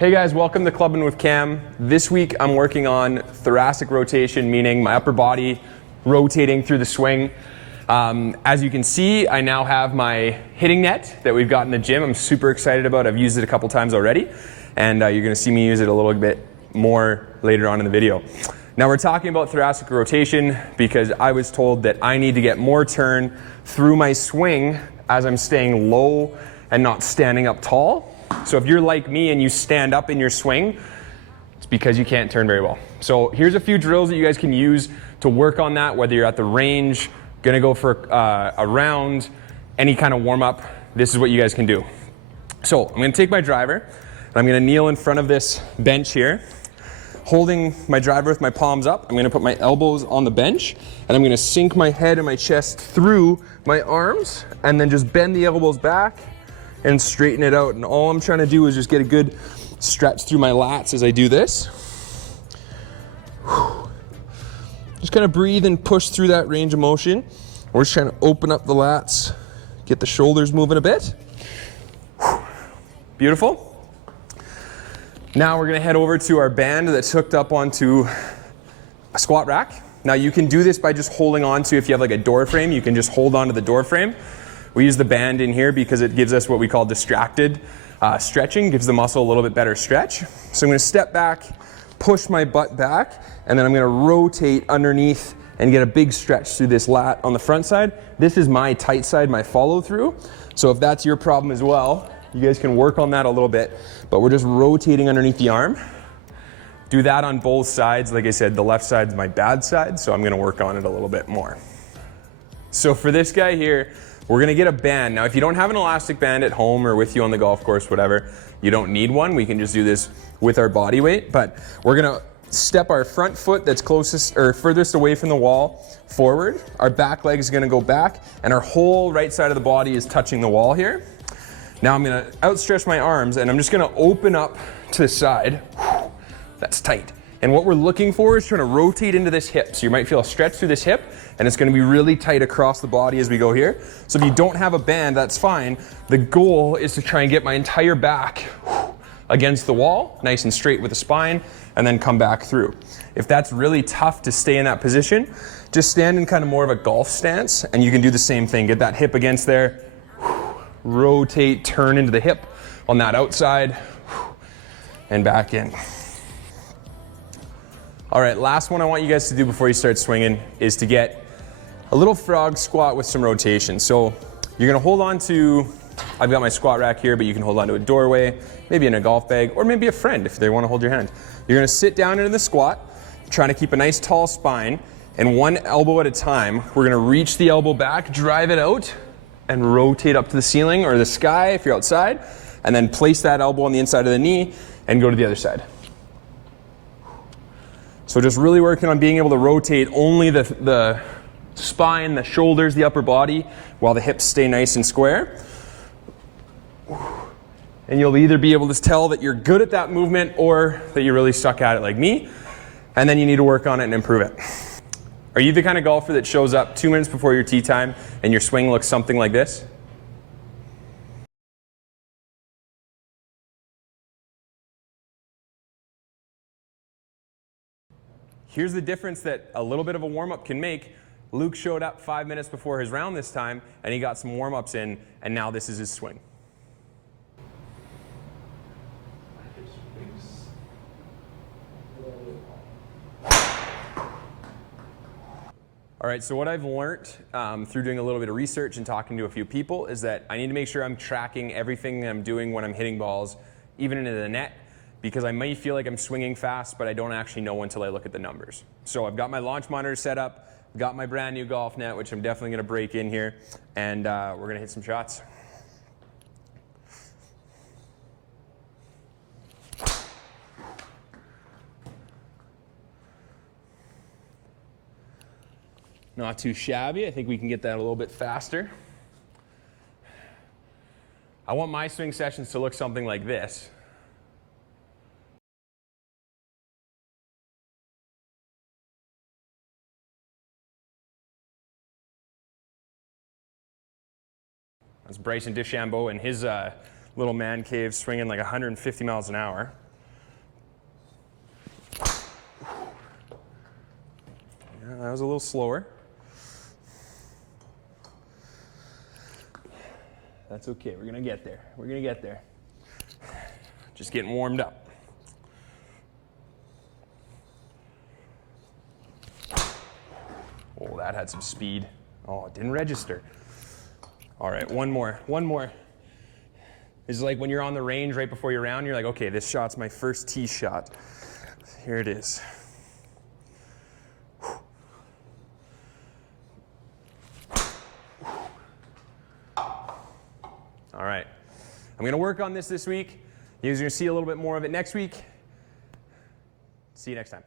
Hey guys, welcome to Clubbin with Cam. This week I'm working on thoracic rotation, meaning my upper body rotating through the swing. As you can see, I now have my hitting net that we've got in the gym. I'm super excited about it. I've used it a couple times already, and you're gonna see me use it a little bit more later on in the video. Now we're talking about thoracic rotation because I was told that I need to get more turn through my swing as I'm staying low and not standing up tall. So if you're like me and you stand up in your swing, it's because you can't turn very well. So here's a few drills that you guys can use to work on that, whether you're at the range, gonna go for a round, any kind of warm up. This is what you guys can do. So I'm gonna take my driver and I'm gonna kneel in front of this bench here, holding my driver with my palms up. I'm gonna put my elbows on the bench and I'm gonna sink my head and my chest through my arms and then just bend the elbows back and straighten it out. And all I'm trying to do is just get a good stretch through my lats as I do this. Just kind of breathe and push through that range of motion. We're just trying to open up the lats, get the shoulders moving a bit. Beautiful. Now we're gonna head over to our band that's hooked up onto a squat rack. Now you can do this by just holding on to, if you have like a door frame, you can just hold on to the door frame. We use the band in here because it gives us what we call distracted stretching, gives the muscle a little bit better stretch. So I'm gonna step back, push my butt back, and then I'm gonna rotate underneath and get a big stretch through this lat on the front side. This is my tight side, my follow through. So if that's your problem as well, you guys can work on that a little bit, but we're just rotating underneath the arm. Do that on both sides. Like I said, the left side's my bad side, so I'm gonna work on it a little bit more. So for this guy here, we're gonna get a band. Now, if you don't have an elastic band at home or with you on the golf course, whatever, you don't need one. We can just do this with our body weight, but we're gonna step our front foot that's closest or furthest away from the wall forward. Our back leg is gonna go back and our whole right side of the body is touching the wall here. Now I'm gonna outstretch my arms and I'm just gonna open up to the side. That's tight. And what we're looking for is trying to rotate into this hip. So you might feel a stretch through this hip and it's gonna be really tight across the body as we go here. So if you don't have a band, that's fine. The goal is to try and get my entire back against the wall, nice and straight with the spine, and then come back through. If that's really tough to stay in that position, just stand in kind of more of a golf stance and you can do the same thing. Get that hip against there, rotate, turn into the hip on that outside, and back in. All right, last one I want you guys to do before you start swinging is to get a little frog squat with some rotation. So you're gonna hold on to, I've got my squat rack here, but you can hold on to a doorway, maybe in a golf bag, or maybe a friend if they wanna hold your hand. You're gonna sit down into the squat, trying to keep a nice tall spine, and one elbow at a time, we're gonna reach the elbow back, drive it out, and rotate up to the ceiling or the sky if you're outside, and then place that elbow on the inside of the knee and go to the other side. So just really working on being able to rotate only the spine, the shoulders, the upper body, while the hips stay nice and square. And you'll either be able to tell that you're good at that movement or that you really suck at it like me, and then you need to work on it and improve it. Are you the kind of golfer that shows up 2 minutes before your tee time and your swing looks something like this? Here's the difference that a little bit of a warm-up can make. Luke showed up 5 minutes before his round this time, and he got some warm-ups in, and now this is his swing. All right, so what I've learned through doing a little bit of research and talking to a few people is that I need to make sure I'm tracking everything I'm doing when I'm hitting balls, even into the net, because I might feel like I'm swinging fast, but I don't actually know until I look at the numbers. So I've got my launch monitor set up, got my brand new golf net, which I'm definitely gonna break in here, and we're gonna hit some shots. Not too shabby. I think we can get that a little bit faster. I want my swing sessions to look something like this. That's Bryson DeChambeau in his little man cave swinging like 150 miles an hour. That was a little slower. That's okay, we're gonna get there. We're gonna get there. Just getting warmed up. Oh, that had some speed. Oh, it didn't register. All right, one more. This is like when you're on the range right before your round, you're like, okay, this shot's my first tee shot. Here it is. All right, I'm gonna work on this week. You're gonna see a little bit more of it next week. See you next time.